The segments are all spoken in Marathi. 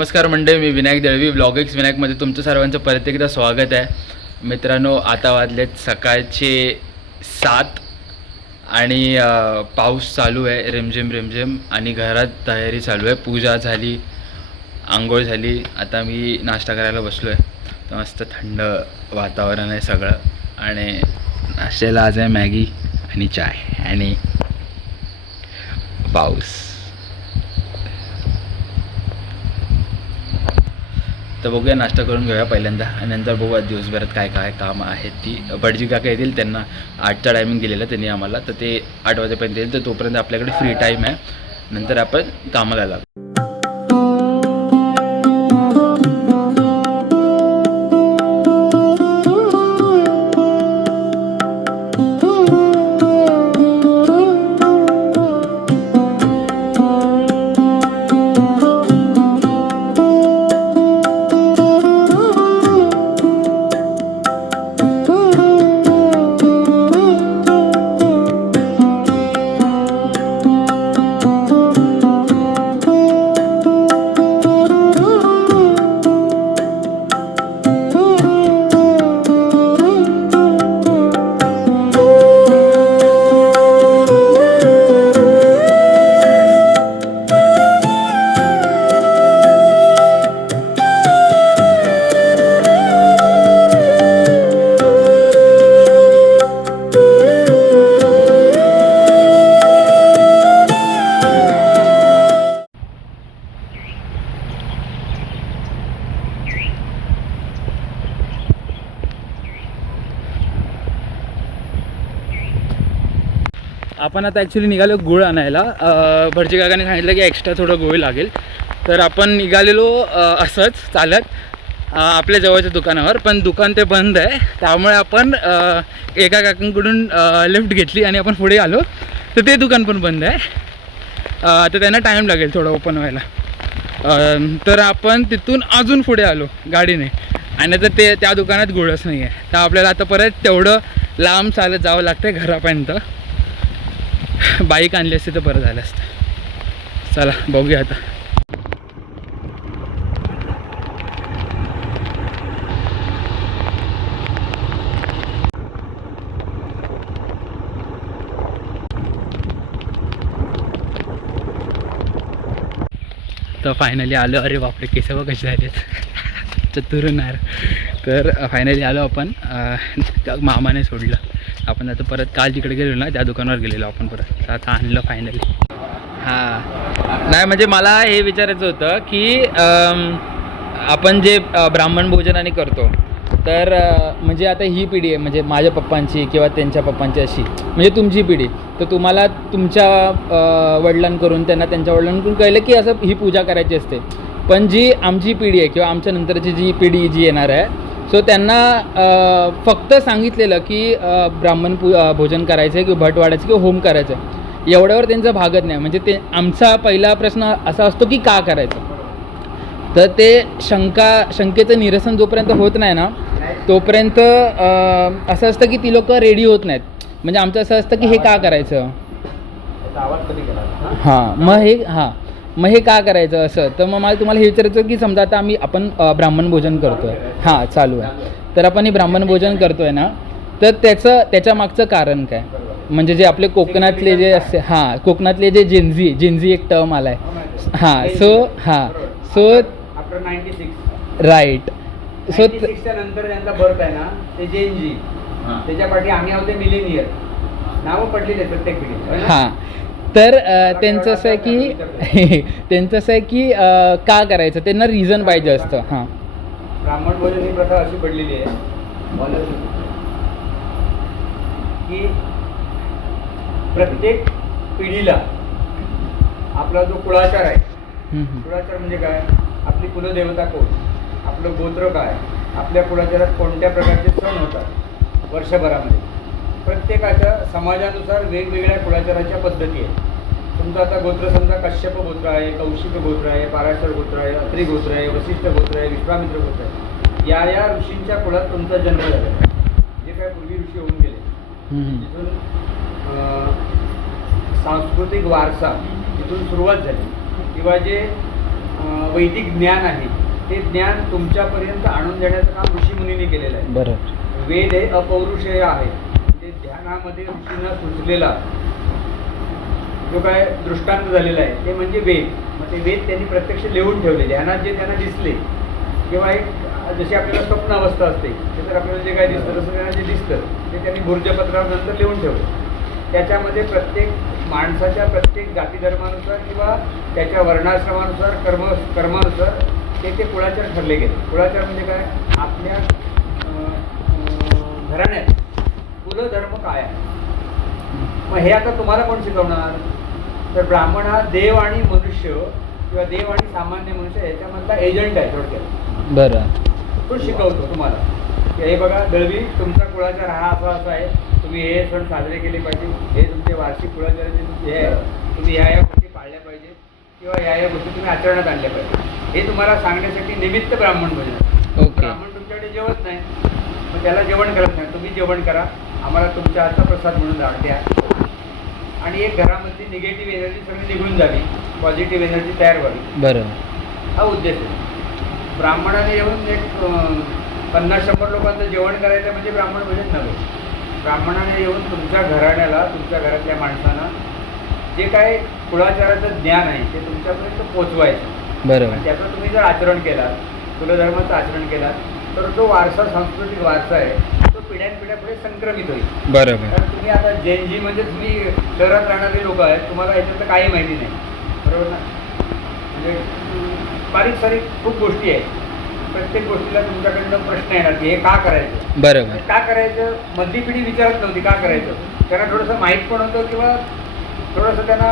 नमस्कार मंडळी, मी विनायक दळवी व्लॉगिक्स विनायकमध्ये तुमचं सर्वांचं परत एकदा स्वागत आहे. मित्रांनो, आता वाजलेत सकाळचे 7 आणि पाऊस चालू आहे रिमझिम रिमझिम आणि घरात तयारी चालू आहे. पूजा झाली, आंघोळ झाली, आता मी नाश्ता करायला बसलो आहे. तर मस्त थंड वातावरण आहे सगळं आणि नाश्त्याला आज आहे मॅगी आणि चाय आणि पाऊस. तर बघूया, नाश्ता करून घेऊया पहिल्यांदा आणि नंतर बघूया दिवसभरात काय काय कामं आहेत. ती भटजी काका येतील, त्यांना 8चा टायमिंग दिलेला त्यांनी आम्हाला, तर ते 8 वाजेपर्यंत येईल. तर तोपर्यंत आपल्याकडे फ्री टाईम आहे, नंतर आपण कामाला लागू. आपण आता ॲक्च्युली निघालो गुळ आणायला. भटजी काकाने सांगितलं की एक्स्ट्रा थोडं गुळ लागेल, तर आपण निघालेलो असंच चालत आपल्या जवळच्या दुकानावर. पण दुकान ते बंद आहे, त्यामुळे आपण एका काकांकडून लिफ्ट घेतली आणि आपण पुढे आलो. तर ते दुकान पण बंद आहे, तर त्यांना टाईम लागेल थोडं ओपन व्हायला. तर आपण तिथून अजून पुढे आलो गाडीने आणि तर ते त्या दुकानात गुळच नाही आहे. तर आपल्याला आता परत तेवढं लांब चालत जावं लागतं आहे घरापर्यंत. बाईक आणली असते तर बरं झालं असतं. चला बघूया आता. तर फायनली आलो. अरे बापरे, केस बघ कसे झालेत चतुरनार. तर फायनली आलो आपण. मामाने सोडलं. आपण आता परत काल जिकडे गेलो ना त्या दुकानावर गेलेलो आपण परत. तर आता आणलं फायनली. हां, नाही म्हणजे मला हे विचारायचं होतं की आपण जे ब्राह्मण भोजनाने करतो, तर म्हणजे आता ही पिढी आहे, म्हणजे माझ्या पप्पांची किंवा त्यांच्या पप्पांची, अशी म्हणजे तुमची पिढी. तर तुम्हाला तुमच्या वडिलांकडून, त्यांना त्यांच्या वडिलांकडून कळलं की असं ही पूजा करायची असते. पण जी आमची पिढी आहे किंवा आमच्या नंतरची जी पिढी जी येणार आहे, सो त्यांना फक्त सांगितलेलं की ब्राह्मण भोजन करायचं आहे किंवा भट वाढायचं किंवा होम करायचं आहे, एवढ्यावर त्यांचं भागत नाही. म्हणजे ते आमचा पहिला प्रश्न असा असतो की का करायचं. तर ते शंकेचं निरसन जोपर्यंत होत नाही ना, तोपर्यंत असं असतं की ती लोक रेडी होत नाहीत. म्हणजे आमचं असं असतं की हे का करायचं. मग हे का करायचं असं. तर मग मला तुम्हाला हे विचारायचं की समजा आता आपण ब्राह्मण भोजन करतो आहे, चालू आहे. तर आपण हे ब्राह्मण भोजन करतो आहे ना, तर त्याच्या मागचं कारण काय. म्हणजे जे आपले कोकणातले जे असते, कोकणातले जे जेनझी एक टर्म आला आहे. So after 96 right. सो 96च्या नंतर त्यांचा बर्थ आहे ना, ते जेनजी. त्याच्या पाठी आम्ही आहोत मिलेनियर. नावं पडलेली आहेत प्रत्येक पिढी. तर त्यांचं असं आहे की का करायचं, त्यांना रिझन पाहिजे असतं. ब्राह्मण भोजन ही प्रथा अशी पडलेली आहे की प्रत्येक पिढीला आपला जो कुळाचार आहे, कुळाचार म्हणजे काय, आपली कुलदेवता कोण, आपलं गोत्र काय, आपल्या कुळाचारात कोणत्या प्रकारचे सण होतात वर्षभरामध्ये, प्रत्येकाच्या समाजानुसार वेगवेगळ्या कुळाचाराच्या पद्धती आहेत. तुमचं आता गोत्र समजा कश्यप गोत्र आहे, कौशिक गोत्र आहे, पाराशर गोत्र आहे, अत्री गोत्र आहे, वसिष्ठ गोत्र आहे, विश्वामित्र गोत्र आहे. या ऋषींच्या कुळात तुमचा जन्म झाला, जे काय पूर्वी ऋषी होऊन गेले. तिथून सांस्कृतिक वारसा तिथून सुरुवात झाली, किंवा जे वैदिक ज्ञान आहे ते ज्ञान तुमच्यापर्यंत आणून देण्याचं काम ऋषीमुनींनी केलेलं आहे. बरोबर. वेद हे अपौरुषेय आहे, म्हणजे ध्यानामध्ये ऋषींना सुचलेला जो काय दृष्टांत झालेला आहे ते म्हणजे वेद. मग ते वेद त्यांनी प्रत्यक्ष लिहून ठेवले. ध्यानात जे त्यांना दिसले किंवा एक जशी आपल्याला स्वप्न अवस्था असते ते तर आपल्याला जे काय दिसतं तसं त्यांना जे दिसतं ते त्यांनी भुर्जपत्रावर नंतर लिहून ठेवलं. त्याच्यामध्ये प्रत्येक माणसाच्या प्रत्येक जातीधर्मानुसार किंवा त्याच्या वर्णाश्रमानुसार कर्मानुसार ते कुळाचार ठरले गेले. कुळाचार म्हणजे काय, आपल्या घराण्यात कुलधर्म काय आहे. मग हे आता तुम्हाला कोण शिकवणार, तर ब्राह्मण हा देव आणि मनुष्य किंवा देव आणि सामान्य मनुष्य याच्यामधला एजंट आहे थोडक्यात. बरं. तो शिकवतो तुम्हाला की हे बघा दळवी, तुमचा कुळाचार हा असा आहे, तुम्ही हे सण साजरे केले पाहिजे, हे तुमचे वार्षिक कुळाचाराचे हे तुम्ही ह्या गोष्टी पाळल्या पाहिजे किंवा या गोष्टी तुम्ही आचरणात आणल्या पाहिजे. हे तुम्हाला सांगण्यासाठी निमित्त ब्राह्मण भोजन. ओके. ब्राह्मण तुमच्याकडे जेवत नाही, मग त्याला जेवण करत नाही, तुम्ही जेवण करा, आम्हाला तुमच्या हातचा प्रसाद म्हणून द्या. आणि एक घरामधली निगेटिव्ह एनर्जी सगळी निघून जावी, पॉझिटिव्ह एनर्जी तयार व्हावी. बरं. हा उद्देश आहे. ब्राह्मणाने येऊन एक 50-100 लोकांचं जेवण करायचं म्हणजे ब्राह्मण भोजन नव्हे. ब्राह्मणाने येऊन तुमच्या घराण्याला, तुमच्या घरातल्या माणसांना जे काय कुळाचाराचं ज्ञान आहे ते तुमच्यापर्यंत पोचवायचं. बरोबर. आणि त्याचं तुम्ही जर आचरण केलात, कुलधर्माचं आचरण केलात, तर तो वारसा, सांस्कृतिक वारसा आहे तो पिढ्यानपिढ्या पुढे संक्रमित होईल. बरोबर. कारण तुम्ही आता जेनजी म्हणजे तुम्ही शहरात राहणारे लोक आहेत, तुम्हाला याच्यातलं काही माहिती नाही, बरोबर ना. म्हणजे बारीक सारीक खूप गोष्टी आहेत, प्रत्येक गोष्टीला तुमच्याकडनं प्रश्न येणार की हे का करायचं. बरोबर. का करायचं मधली पिढी विचारत नव्हती का करायचं. त्यांना थोडंसं माहीत पण होतं किंवा थोडंसं त्यांना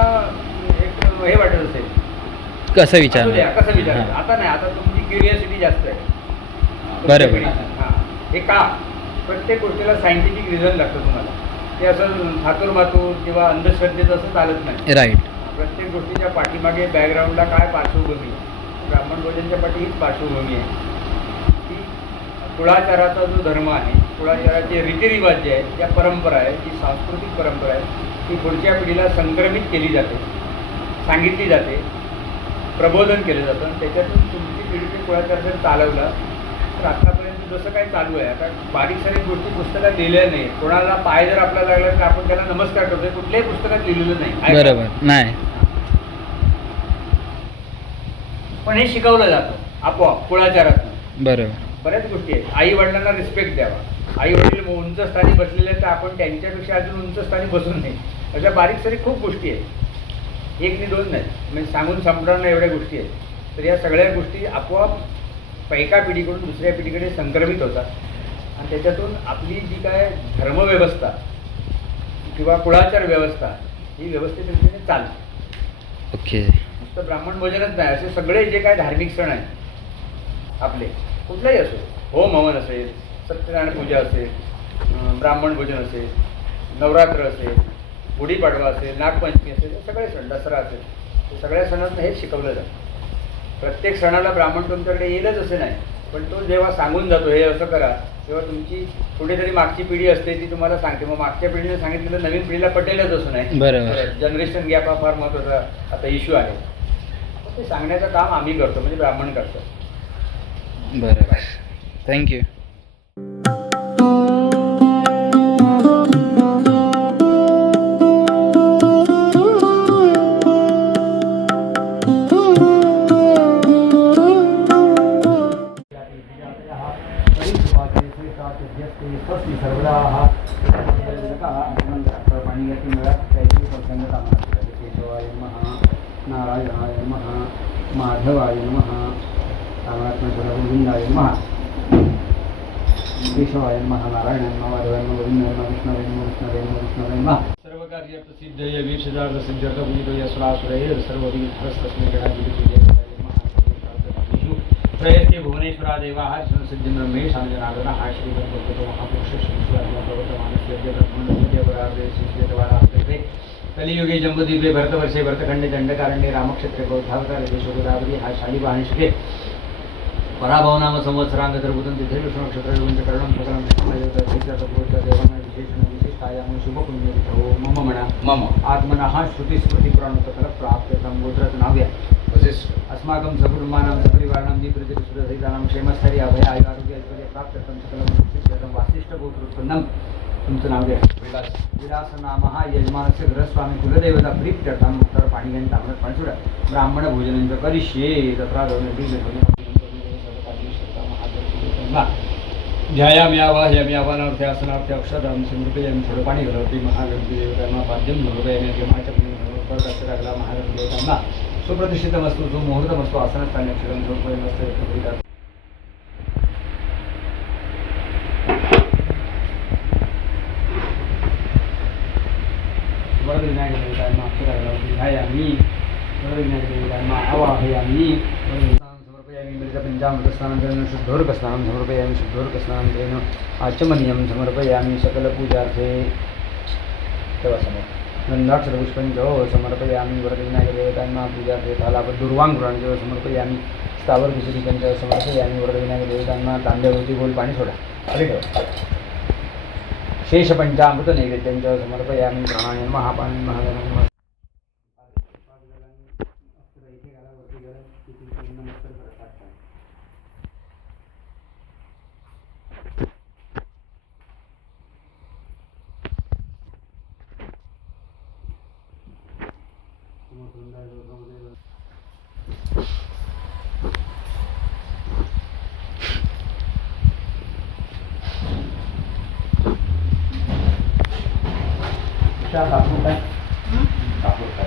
एक हे वाटत असेल कसं विचार कसं विचारायचं. आता नाही, आता तुमची क्युरियोसिटी जास्त आहे. बरोबर. हां, हे का, प्रत्येक गोष्टीला सायंटिफिक रिझन लागतं तुम्हाला. ते असं थातूरमातूर किंवा अंधश्रद्धेचं असं चालत नाही. राईट. प्रत्येक गोष्टीच्या पाठीमागे बॅकग्राऊंडला काय पार्श्वभूमी, ब्राह्मण भोजनच्या पाठी हीच पार्श्वभूमी आहे की कुळाचाराचा जो धर्म आहे, कुळाचाराचे रीतिरिवाज जे आहेत, त्या परंपरा आहे, जी सांस्कृतिक परंपरा आहे ती पुढच्या पिढीला संक्रमित केली जाते, सांगितली जाते, प्रबोधन केलं जातं. आणि त्याच्यातून तुमची पिढी ते कुळाचार जर चालवला तर आत्तापर्यंत जसं काही चालू आहे, आता बारीक सारीक गोष्टी पुस्तकात लिहिल्या नाही. कोणाला पाय जर आपल्याला लागला तर आपण त्याला नमस्कार करतोय, कुठल्याही पुस्तकात लिहिलेलं नाही. बरोबर. नाही, पण हे शिकवलं जातं आपोआप कुळाचारातून. बरोबर. बऱ्याच गोष्टी आहेत. आई वडिलांना रिस्पेक्ट द्यावा. आई वडील उंच स्थानी बसलेले आहेत तर आपण त्यांच्यापेक्षा अजून उंच स्थानी बसू नये. अशा बारीक सारीक खूप गोष्टी आहेत, एक नाही दोन नाही, म्हणजे सांगून संपणार नाही एवढ्या गोष्टी आहेत. तर या सगळ्या गोष्टी आपोआप एका पिढीकडून दुसऱ्या पिढीकडे संक्रमित होतात आणि त्याच्यातून आपली जी काय धर्मव्यवस्था किंवा कुळाचार व्यवस्था ही व्यवस्थित रीतीने चालते. ओके. नुसतं ब्राह्मण भोजनच नाही, असे सगळे जे काय धार्मिक सण आहेत आपले, कुठलाही असो, होम हवन असेल, सत्यनारायण पूजा असेल, ब्राह्मण भोजन असेल, नवरात्र असेल, गुढीपाडवा असेल, नागपंचमी असेल, हे सगळे सण, दसरा असेल, हे सगळ्या सणांना हेच शिकवलं जातं. प्रत्येक सणाला ब्राह्मण तुमच्याकडे येईलच असं नाही, पण तो जेव्हा सांगून जातो हे असं करा, तेव्हा तुमची कुठेतरी मागची पिढी असते ती तुम्हाला सांगते. मग मागच्या पिढीने सांगितलेलं नवीन पिढीला पटेलच असं नाही. बरोबर. जनरेशन गॅप हा फार महत्त्वाचा आता इश्यू आहे. ते सांगण्याचं काम आम्ही करतो, म्हणजे ब्राह्मण करतो. बरोबर. थँक्यू. नारायणाय नमः, माधवाय नमः, गोविंदाय नमः, केशवाय नमः, नारायणाय नमः, माधवाय नमः, गोविंदाय नमः, विष्णवे नमः, विष्णवे नमः, विष्णवे नमः. सर्व कार्य प्रसिद्धय वीक्षितार्थ सिद्ध्यर्थ पूजितय सुरासुरैः सर्व विघ्नस्तस्मै गणाधिपतये प्रयत्ते भुवनेश्वरा देवाः सिद्धिं ब्रह्मेश आनंदनागरः श्रीगणपतो महापुरुष श्रीश्वरप्रवर्तमानस्य ब्रह्मण्डविद्यावरावे श्रीश्वेतवाराहते कलियुगे जम्बुद्वीपे भरतवर्षे भरतखंडे दंडकारण्ये रामक्षेत्रे बौद्धावतारे देशोगोदावरी हा शालिवाहन शिखे पराभव नाम संवत्सरांग धर्भूतं तिथे विष्णु नक्षत्र करणं प्रकरण देवांना विशेष त्यामुळे शुभपुण्य हो मम म्हणा मम आत्मना हा श्रुतिस्मृतिपुराणोत्तर प्राप्यतं गोत्राचं नाव आहे वसिष्ठ अस्माकं सकुटुंबानां सपरिवाराणां दीर्घजसुरसहितानां क्षेमस्थैर्य अभय आयुरारोग्य ऐश्वर्य प्राप्त्यर्थं सकलं वासिष्ठ गोत्रोत्पन्नं तुमचं नाव घ्या विलास विलास नाम हा यजमानस्य गृहस्वामी कुलदेवता प्रीत्यर्थं उत्तर पाणी घेऊन तांबडत पाणी सोडा ब्राह्मण भोजनं करिष्ये तत्रा ध्यायाम्यावाह्याम्यावानार्थे आसनार्थे अक्षरं समर्पयामि थोडं पाणी घालवते महागणपती देवतांना पाद्यं समर्पयामि लागला महागणपती देवतांना सुप्रतिष्ठितमस्तु सुमुहूर्तमस्तु आसनस्थाने अक्षरं समर्पयामि वरविनायक देवतांना अक्षराला ध्यायामि वरविनायक देवतांना आवाहयामि समर्पयामि मृतपञ्चामृतस्नानं शुद्धोर्कस्नानं समर्पयामि शुद्धोर्कस्नानं आचमनीयं समर्पयामि सकलपूजार्थे तेव्हा समोर गन्धाक्षरपुष्पं च समर्पयामि वरविनायक देवतांना पूजार्थे दुर्वांकुरान् च समर्पयामि स्थावरकुशलिकं च समर्पयामि वरविनायक देवतांना तांब्यावरती गोल पाणी सोडा अरे ठेवा शेषपंचामृत नैवेद्यं च समर्पयामि प्राणायाम महापान महागणं कापूर काय कापूर काय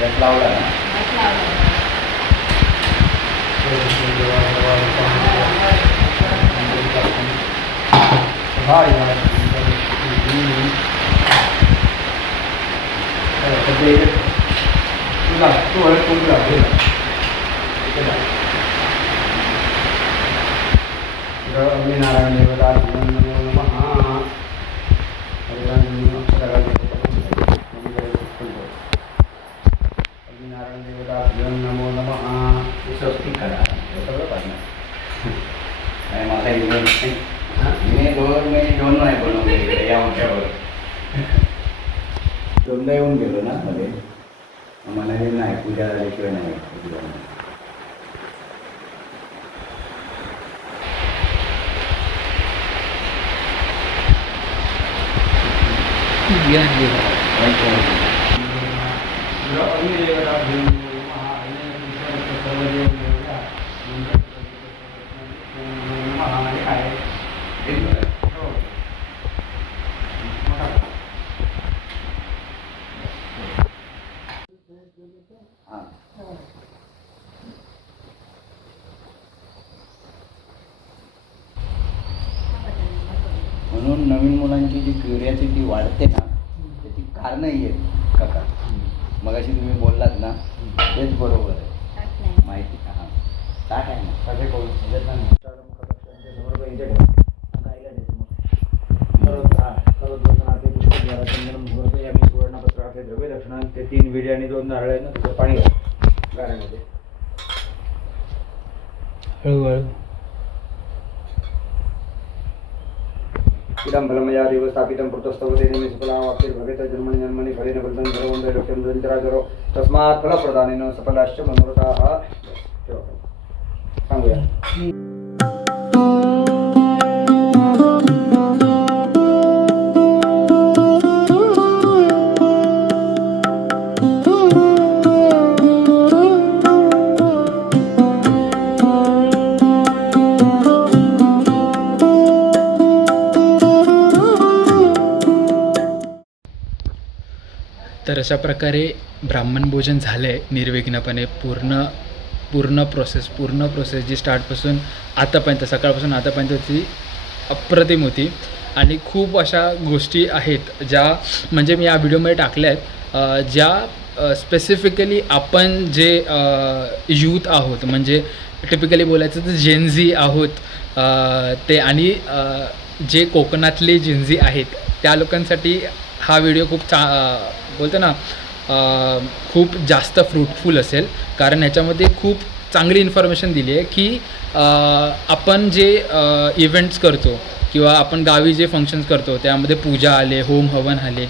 गॅस लावला ना नारायण देवता नमो नमः नारायण देवता नमो नमः स्वस्तिक करा हे सगळं पाहिजे नाही मला इव्हन मी दोन नाही बनवले इकडे या मोठ्यावर दोनदा येऊन गेलो ना मध्ये मला हे नाही पूजा झाल्याशिवाय नाही पूजा नाही. म्हणून नवीन मुलांची जी क्युरियासिटी वाढते ना त्याची कारणं आहेत काका मगाशी तुम्ही बोललात ना तेच बरोबर आहे माहिती हां ताट आहे ना कसे करून द्रव्य दक्षिणा ते 3 विडी आणि 2 नारळ आहे ना त्याचं पाणी गाण्यामध्ये हळूहळू इदं फलमया देव स्थापितं पुरतस्तवते निमिषफला वाक्यर्भवेत जन्मनि जन्मनि फलेन फलितं सर्वं दैलोक्यं दरिद्राजरो तस्मात् फलप्रदानेन सफलाश्च मनोरथाः सांगूया तर अशा प्रकारे ब्राह्मण भोजन झालं आहे निर्विघ्नपणे. पूर्ण प्रोसेस जी स्टार्टपासून आतापर्यंत सकाळपासून आतापर्यंत ती अप्रतिम होती. आणि खूप अशा गोष्टी आहेत ज्या म्हणजे मी या व्हिडिओमध्ये टाकल्या आहेत ज्या स्पेसिफिकली आपण जे यूथ आहोत म्हणजे टिपिकली बोलायचं तर जेनझी आहोत ते आणि जे कोकणातले जेनझी आहेत त्या लोकांसाठी हा व्हिडिओ खूप बोलतो ना खूप जास्त फ्रुटफुल असेल, कारण ह्याच्यामध्ये खूप चांगली इन्फॉर्मेशन दिली आहे की आपण जे इव्हेंट्स करतो किंवा आपण गावी जे फंक्शन्स करतो त्यामध्ये पूजा आले, होम हवन आले,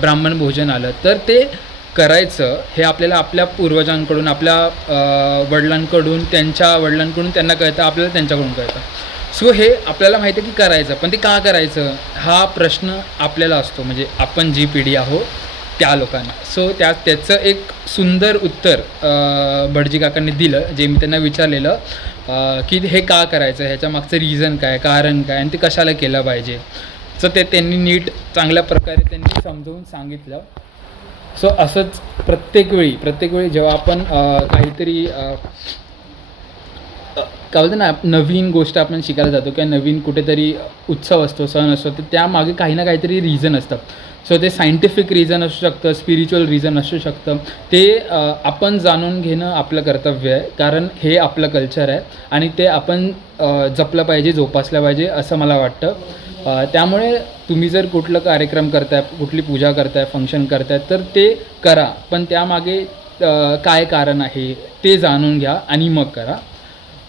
ब्राह्मण भोजन आलं, तर ते करायचं हे आपल्याला आपल्या पूर्वजांकडून, आपल्या वडिलांकडून, त्यांच्या वडिलांकडून त्यांना कळतं, आपल्याला त्यांच्याकडून कळतं. सो हे आपल्याला माहिती आहे की करायचं, पण ते का करायचं हा प्रश्न आपल्याला असतो, म्हणजे आपण जी पिढी आहो त्या लोकांना. सो त्याचं एक सुंदर उत्तर भटजी काकांनी दिलं, जे मी त्यांना विचारलेलं की हे का करायचं, ह्याच्या मागचं रिझन काय, कारण काय, आणि ते कशाला केलं पाहिजे. सो ते त्यांनी नीट चांगल्या प्रकारे त्यांनी समजावून सांगितलं. सो असंच प्रत्येक वेळी जेव्हा आपण काहीतरी काय बोलतो ना, नवीन गोष्ट आपण शिकायला जातो किंवा नवीन कुठेतरी उत्सव असतो, सण असतो, तर त्यामागे काही ना काहीतरी रिझन असतं. सो ते सायंटिफिक रिझन असू शकतं, स्पिरिच्युअल रिझन असू शकतं. ते आपण जाणून घेणं आपलं कर्तव्य आहे, कारण हे आपलं कल्चर आहे आणि ते आपण जपलं पाहिजे, जोपासलं पाहिजे असं मला वाटतं. त्यामुळे तुम्ही जर कुठलं कार्यक्रम करताय, कुठली पूजा करताय, फंक्शन करताय, तर ते करा, पण त्यामागे काय कारण आहे ते जाणून घ्या आणि मग करा.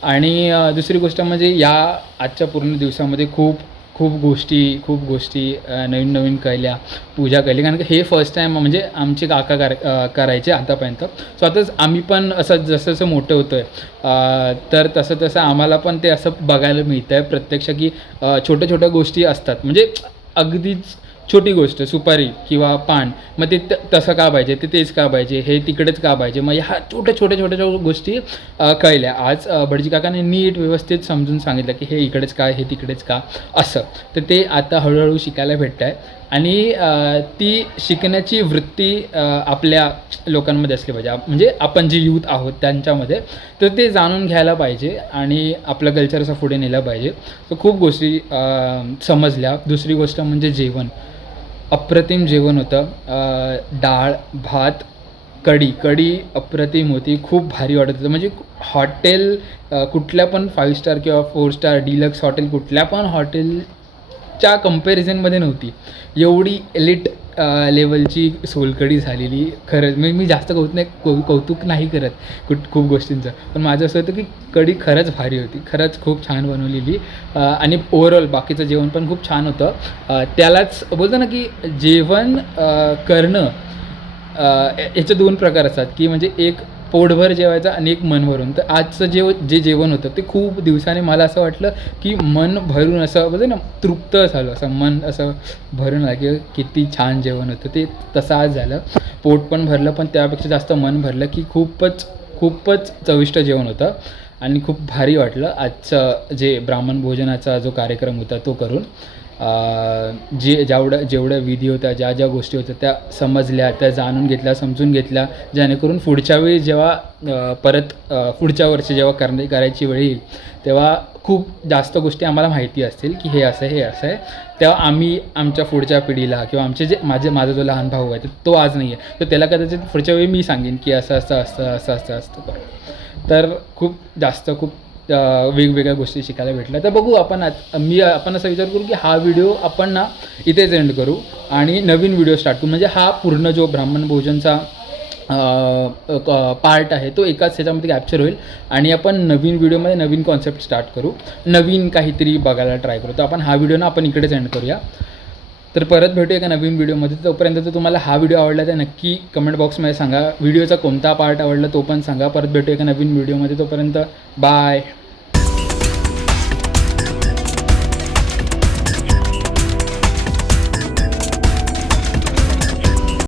आणि दुसरी गोष्ट म्हणजे या आजच्या पूर्ण दिवसामध्ये खूप गोष्टी नवीन कळल्या, पूजा कळली, कारण की हे फर्स्ट टाईम म्हणजे आमचे काका करायचे आतापर्यंत. सो आताच आम्ही पण असं जसं मोठं होतो आहे, तर तसं आम्हाला पण ते असं बघायला मिळतं आहे प्रत्यक्ष की छोट्या गोष्टी असतात, म्हणजे अगदीच छोटी गोष्ट, सुपारी किंवा पान, मग ते तसं का पाहिजे, ते तेच का पाहिजे, हे तिकडेच का पाहिजे, मग ह्या छोट्या गोष्टी कळल्या. आज भटजी काकाने नीट व्यवस्थित समजून सांगितलं की हे इकडेच का, हे तिकडेच का, असं. तर ते आता हळूहळू शिकायला भेटतं आहे आणि ती शिकण्याची वृत्ती आपल्या लोकांमध्ये असली पाहिजे, म्हणजे आपण जे यूथ आहोत त्यांच्यामध्ये, तर ते जाणून घ्यायला पाहिजे आणि आपलं कल्चर असं पुढे नेलं पाहिजे. तर खूप गोष्टी समजल्या. दुसरी गोष्ट म्हणजे जेवण, अप्रतिम जेवण होतं. डाळ, भात, कढी अप्रतिम होती, खूप भारी वाटत होतं. म्हणजे हॉटेल कुठल्या पण 5 स्टार किंवा 4 स्टार डिलक्स हॉटेल कुठल्या पण हॉटेलच्या कंपॅरिझनमध्ये नव्हती. एवढी एलिट लेवलची सोलकढी झालेली. खरंच मी जास्त कौतुक नाही करत खूप गोष्टींचं, पण माझं असं होतं की कढी खरंच भारी होती, खरंच खूप छान बनवलेली. आणि ओव्हरऑल बाकीचं जेवण पण खूप छान होतं. त्यालाच बोलतो ना की जेवण करणं याचे 2 प्रकार असतात, की म्हणजे एक पोटभर जेवायचं आणि एक मन भरून. तर आजचं जे जेवण होतं ते खूप दिवसाने मला असं वाटलं की मन भरून, असं बोलतो ना तृप्त झालं, असं मन असं भरून लागलं, किती छान जेवण होतं ते. तसं आज झालं, पोट पण भरलं, पण त्यापेक्षा जास्त मन भरलं की खूपच चविष्ट जेवण होतं आणि खूप भारी वाटलं. आजचं जे ब्राह्मण भोजनाचा जो कार्यक्रम होता तो करून जेवढ्या विधी होत्या, ज्या गोष्टी होत्या त्या समजल्या, त्या जाणून घेतल्या, समजून घेतल्या, जेणेकरून पुढच्या वेळी जेव्हा परत पुढच्या वर्षी जेव्हा करायची वेळ येईल तेव्हा खूप जास्त गोष्टी आम्हाला माहिती असतील की हे असं आहे. तेव्हा आम्ही आमच्या पुढच्या पिढीला किंवा माझा जो लहान भाऊ आहे तो आज नाही आहे, तर त्याला कदाचित पुढच्या वेळी मी सांगेन की असं. तर खूप वेगवेगळ्या गोष्टी शिकायला भेटल्या. तर बघू आपण असं विचार करू की हा व्हिडिओ आपण ना इथेच एंड करू आणि नवीन व्हिडिओ स्टार्ट करू. म्हणजे हा पूर्ण जो ब्राह्मण भोजनचा पार्ट आहे तो एकाच ह्याच्यामध्ये कॅप्चर होईल आणि आपण नवीन व्हिडिओमध्ये नवीन कॉन्सेप्ट स्टार्ट करू, नवीन काहीतरी बघायला ट्राय करू. तर आपण हा व्हिडिओ ना आपण इकडेच एंड करूया. तर परत भेटूया एका नवीन व्हिडिओमध्ये. तोपर्यंत जर तुम्हाला हा व्हिडिओ आवडला तर नक्की कमेंट बॉक्समध्ये सांगा. व्हिडिओचा कोणता पार्ट आवडला तो पण सांगा. परत भेटूया एका नवीन व्हिडिओमध्ये. तोपर्यंत बाय.